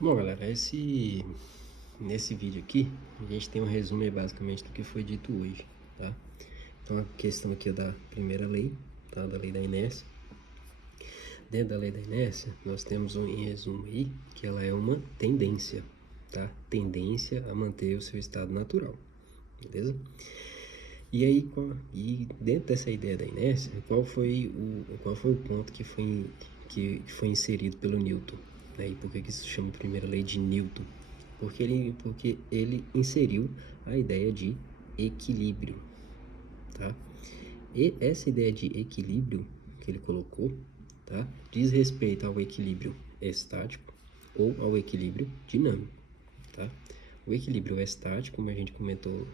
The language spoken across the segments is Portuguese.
Bom, galera, nesse vídeo aqui, a gente tem um resumo aí, basicamente do que foi dito hoje, tá? Então, a questão aqui é da primeira lei, tá? Da lei da inércia. Dentro da lei da inércia, nós temos em resumo aí, que ela é uma tendência, tá? Tendência a manter o seu estado natural, beleza? E aí, dentro dessa ideia da inércia, qual foi o ponto que foi inserido pelo Newton? Né? E por que isso se chama primeira lei de Newton? Porque ele inseriu a ideia de equilíbrio, tá? E essa ideia de equilíbrio que ele colocou, tá? Diz respeito ao equilíbrio estático ou ao equilíbrio dinâmico, tá? O equilíbrio estático, como a gente comentou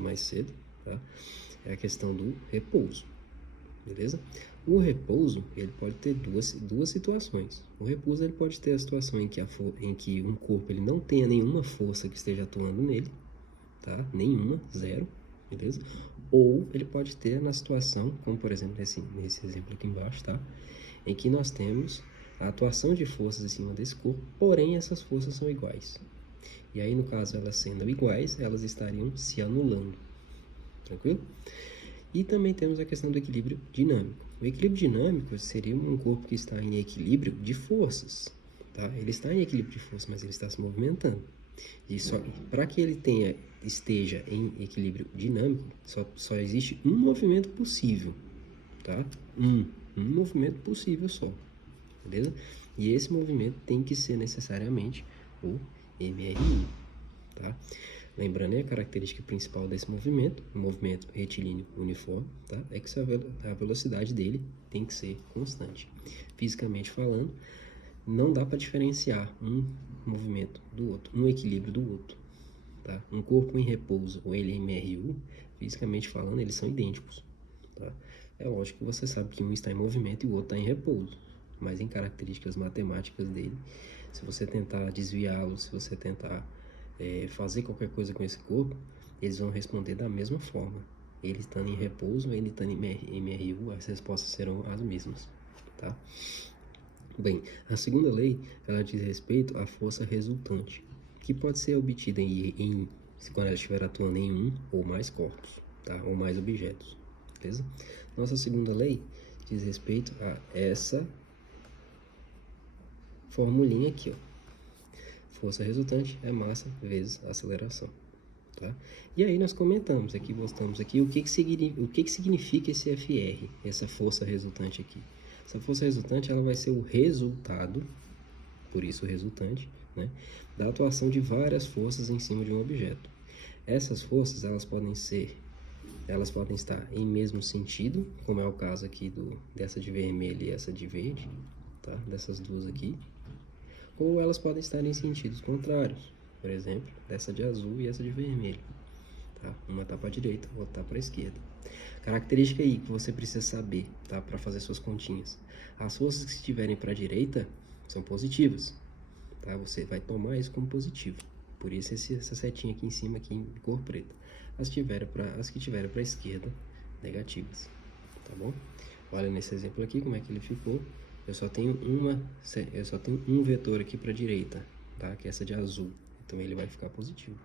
mais cedo, tá? É a questão do repouso, beleza? O repouso, ele pode ter duas situações. O repouso, ele pode ter a situação em que um corpo ele não tenha nenhuma força que esteja atuando nele, tá? Nenhuma, zero, beleza? Ou ele pode ter na situação, como por exemplo nesse exemplo aqui embaixo, tá? Em que nós temos a atuação de forças em cima desse corpo, porém essas forças são iguais. E aí, no caso, elas sendo iguais, elas estariam se anulando, tranquilo? E também temos a questão do equilíbrio dinâmico. O equilíbrio dinâmico seria um corpo que está em equilíbrio de forças, tá? Ele está em equilíbrio de forças, mas ele está se movimentando. E só para que ele esteja em equilíbrio dinâmico, só existe um movimento possível, tá? Um movimento possível só, beleza? E esse movimento tem que ser necessariamente o MRU, tá? Lembrando aí a característica principal desse movimento, o movimento retilíneo uniforme, tá? É que a velocidade dele tem que ser constante. Fisicamente falando, não dá para diferenciar um movimento do outro, um equilíbrio do outro, tá? Um corpo em repouso ou ele em MRU, fisicamente falando, eles são idênticos, tá? É lógico que você sabe que um está em movimento e o outro está em repouso, mas em características matemáticas dele, se você tentar desviá-lo, se você tentar fazer qualquer coisa com esse corpo, eles vão responder da mesma forma. Ele estando em repouso, ele estando em MRU, as respostas serão as mesmas, tá? Bem, a segunda lei, ela diz respeito à força resultante, que pode ser obtida quando ela estiver atuando em um ou mais corpos, tá? Ou mais objetos, beleza? Nossa segunda lei diz respeito a essa formulinha aqui, ó. Força resultante é massa vezes aceleração, tá? E aí nós mostramos aqui o que significa esse FR, essa força resultante aqui. Essa força resultante, ela vai ser o resultado, por isso resultante, né, da atuação de várias forças em cima de um objeto. Essas forças, elas podem estar em mesmo sentido, como é o caso aqui dessa de vermelho e essa de verde, tá? Dessas duas aqui. Ou elas podem estar em sentidos contrários, por exemplo, dessa de azul e essa de vermelho, tá? Uma está para a direita, outra está para a esquerda. Característica aí que você precisa saber, tá? Para fazer suas continhas. As forças que estiverem para a direita são positivas, tá? Você vai tomar isso como positivo. Por isso essa setinha aqui em cima, aqui em cor preta. As que tiverem para a esquerda, negativas, tá bom? Olha nesse exemplo aqui como é que ele ficou. Eu só tenho um vetor aqui para a direita, tá? Que é essa de azul. Então ele vai ficar positivo,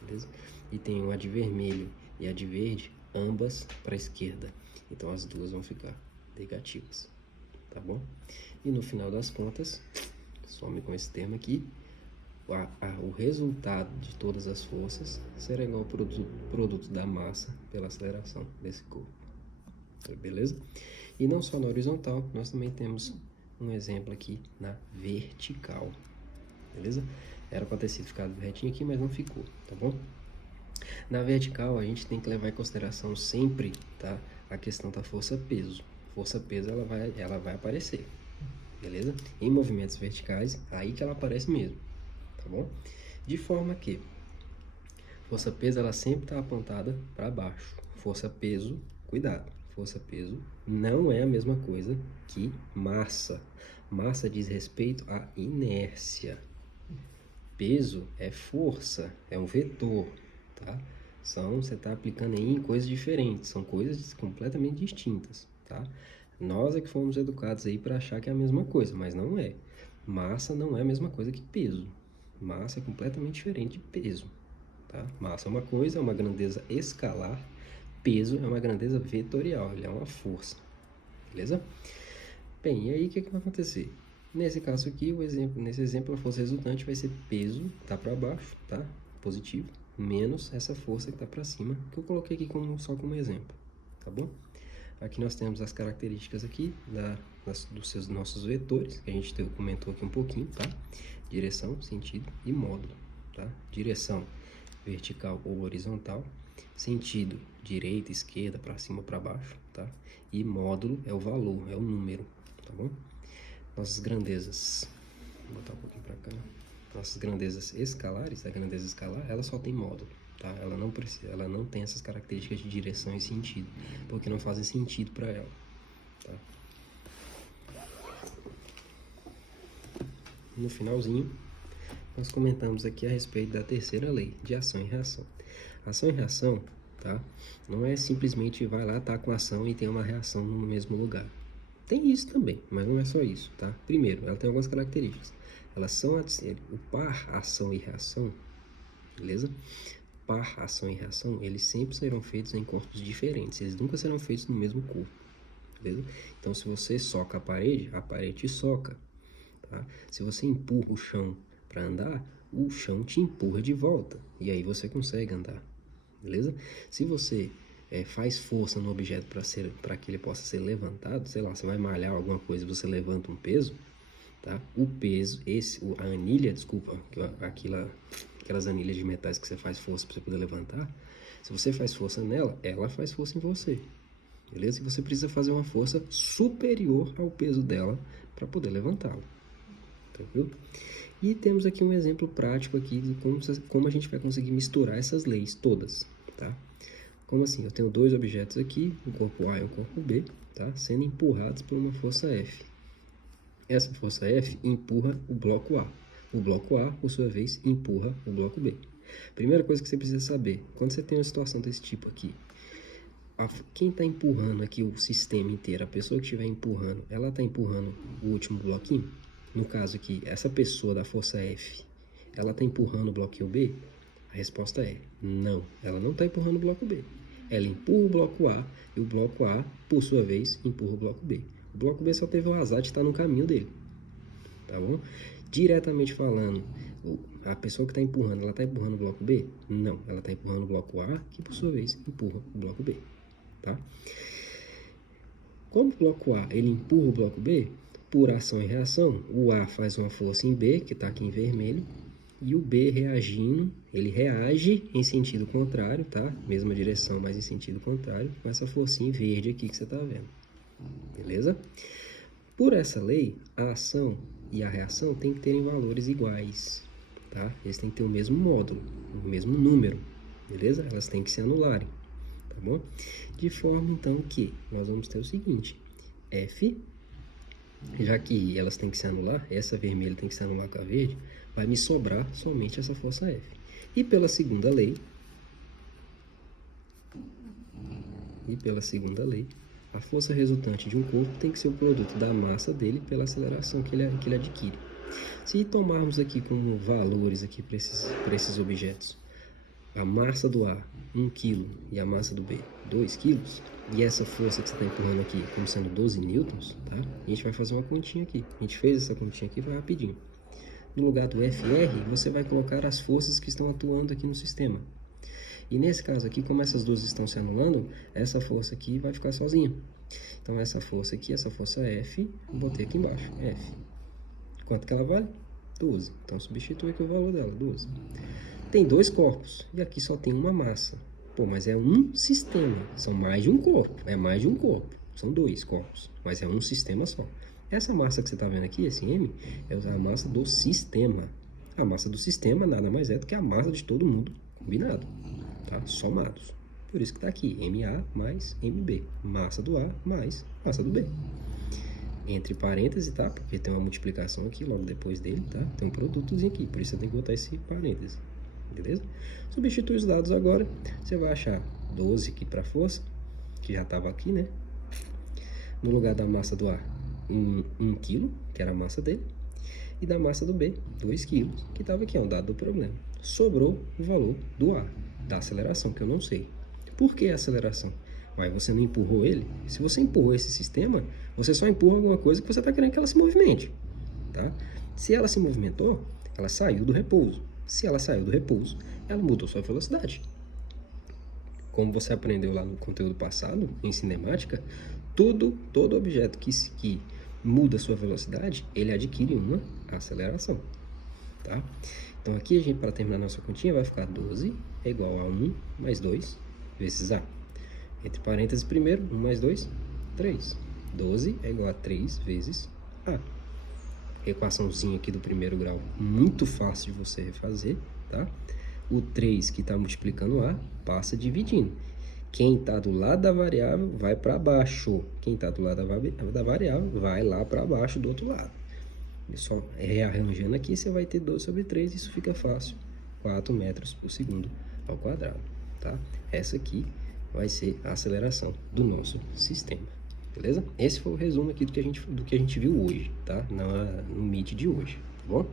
beleza? E tem uma de vermelho e a de verde, ambas para a esquerda. Então as duas vão ficar negativas, tá bom? E no final das contas, some com esse termo aqui, o resultado de todas as forças será igual ao produto da massa pela aceleração desse corpo, beleza? E não só na horizontal, nós também temos um exemplo aqui na vertical, beleza? Era para ter sido ficado retinho aqui, mas não ficou, tá bom? Na vertical, a gente tem que levar em consideração sempre, tá, a questão da força-peso. Força-peso, ela vai aparecer, beleza? Em movimentos verticais, aí que ela aparece mesmo, tá bom? De forma que força-peso, ela sempre está apontada para baixo. Força-peso, cuidado, força-peso não é a mesma coisa que massa. Massa diz respeito à inércia. Peso é força, é um vetor, tá? Você está aplicando aí em coisas diferentes, são coisas completamente distintas, tá? Nós é que fomos educados aí para achar que é a mesma coisa, mas não é. Massa não é a mesma coisa que peso. Massa é completamente diferente de peso, tá? Massa é uma coisa, é uma grandeza escalar. Peso é uma grandeza vetorial, ele é uma força, beleza? Bem, e aí o que vai acontecer? Nesse caso aqui, nesse exemplo, a força resultante vai ser peso, tá para baixo, tá? Positivo, menos essa força que tá para cima, que eu coloquei aqui só como exemplo, tá bom? Aqui nós temos as características aqui dos nossos vetores, que a gente comentou aqui um pouquinho, tá? Direção, sentido e módulo, tá? Direção vertical ou horizontal, sentido direita, esquerda, para cima, para baixo, tá? E módulo é o valor, é o número, tá bom? Nossas grandezas, vou botar um pouquinho para cá. Nossas grandezas escalares, a grandeza escalar, ela só tem módulo, tá? Ela não tem essas características de direção e sentido, porque não fazem sentido para ela, tá? No finalzinho, nós comentamos aqui a respeito da terceira lei, de ação e reação. Ação e reação, tá? Não é simplesmente vai lá, tá com ação e tem uma reação no mesmo lugar. Tem isso também, mas não é só isso, tá? Primeiro, ela tem algumas características. Elas são o par ação e reação, beleza? Par ação e reação, eles sempre serão feitos em corpos diferentes, eles nunca serão feitos no mesmo corpo, beleza? Então, se você soca a parede te soca, tá? Se você empurra o chão para andar, o chão te empurra de volta, e aí você consegue andar, beleza? Se você faz força no objeto para que ele possa ser levantado, sei lá, você vai malhar alguma coisa, você levanta um peso, tá? O peso, a anilha, desculpa, aquelas anilhas de metais que você faz força para você poder levantar, se você faz força nela, ela faz força em você, beleza? E você precisa fazer uma força superior ao peso dela para poder levantá-la, tranquilo? E temos aqui um exemplo prático aqui de como a gente vai conseguir misturar essas leis todas, tá? Como assim? Eu tenho dois objetos aqui, um corpo A e um corpo B, tá? Sendo empurrados por uma força F. Essa força F empurra o bloco A. O bloco A, por sua vez, empurra o bloco B. Primeira coisa que você precisa saber, quando você tem uma situação desse tipo aqui, quem está empurrando aqui o sistema inteiro, a pessoa que estiver empurrando, ela está empurrando o último bloquinho? No caso aqui, essa pessoa da força F, ela está empurrando o bloquinho B? A resposta é não, ela não está empurrando o bloco B. Ela empurra o bloco A e o bloco A, por sua vez, empurra o bloco B. O bloco B só teve o azar de estar no caminho dele, tá bom? Diretamente falando, a pessoa que está empurrando, ela está empurrando o bloco B? Não, ela está empurrando o bloco A, que por sua vez empurra o bloco B, tá? Como o bloco A, ele empurra o bloco B, por ação e reação, o A faz uma força em B, que está aqui em vermelho, e o B reagindo, ele reage em sentido contrário, tá? Mesma direção, mas em sentido contrário, com essa forcinha verde aqui que você está vendo, beleza? Por essa lei, a ação e a reação têm que terem valores iguais, tá? Eles têm que ter o mesmo módulo, o mesmo número, beleza? Elas têm que se anularem, tá bom? De forma, então, que nós vamos ter o seguinte, F, já que elas têm que se anular, essa vermelha tem que se anular com a verde, vai me sobrar somente essa força F. E pela segunda lei, a força resultante de um corpo tem que ser o produto da massa dele pela aceleração que ele adquire. Se tomarmos aqui como valores aqui para esses objetos, a massa do A, 1 kg, e a massa do B, 2 kg, e essa força que você está empurrando aqui como sendo 12 newtons, tá? A gente vai fazer uma continha aqui. A gente fez essa continha aqui, vai rapidinho. No lugar do FR, você vai colocar as forças que estão atuando aqui no sistema. E nesse caso aqui, como essas duas estão se anulando, essa força aqui vai ficar sozinha. Então, essa força aqui, essa força F, eu botei aqui embaixo, F. Quanto que ela vale? 12. Então, substitui aqui o valor dela, 12. Tem dois corpos, e aqui só tem uma massa. Pô, mas é um sistema, são mais de um corpo, são dois corpos, mas é um sistema só. Essa massa que você está vendo aqui, esse M, é a massa do sistema. A massa do sistema nada mais é do que a massa de todo mundo combinado, tá? Somados. Por isso que está aqui, MA mais MB, massa do A mais massa do B. Entre parênteses, tá? Porque tem uma multiplicação aqui logo depois dele, tá? Tem um produtozinho aqui, por isso você tem que botar esse parênteses, beleza? Substitui os dados agora, você vai achar 12 aqui para força, que já estava aqui, né? No lugar da massa do A, 1 kg, que era a massa dele. e da massa do B, 2 kg, que estava aqui, é um dado do problema. Sobrou o valor do A, da aceleração, que eu não sei. Por que a aceleração? Ué, você não empurrou ele? Se você empurrou esse sistema, você só empurra alguma coisa que você está querendo que ela se movimente, tá? Se ela se movimentou, ela saiu do repouso. Se ela saiu do repouso, ela mudou sua velocidade. Como você aprendeu lá no conteúdo passado, em cinemática, todo objeto que muda sua velocidade, ele adquire uma aceleração, tá? Então aqui a gente, para terminar nossa continha, vai ficar 12 é igual a 1 mais 2 vezes A. Entre parênteses primeiro, 1 mais 2, 3. 12 é igual a 3 vezes A. Equaçãozinha aqui do primeiro grau, muito fácil de você refazer, tá? O 3 que está multiplicando A, passa dividindo. Quem está do lado da variável vai para baixo. Quem está do lado da variável vai lá para baixo do outro lado. Só rearranjando aqui, você vai ter 12 sobre 3, isso fica fácil. 4 metros por segundo ao quadrado, tá? Essa aqui vai ser a aceleração do nosso sistema, beleza? Esse foi o resumo aqui do que a gente viu hoje, tá? No Meet de hoje, tá bom?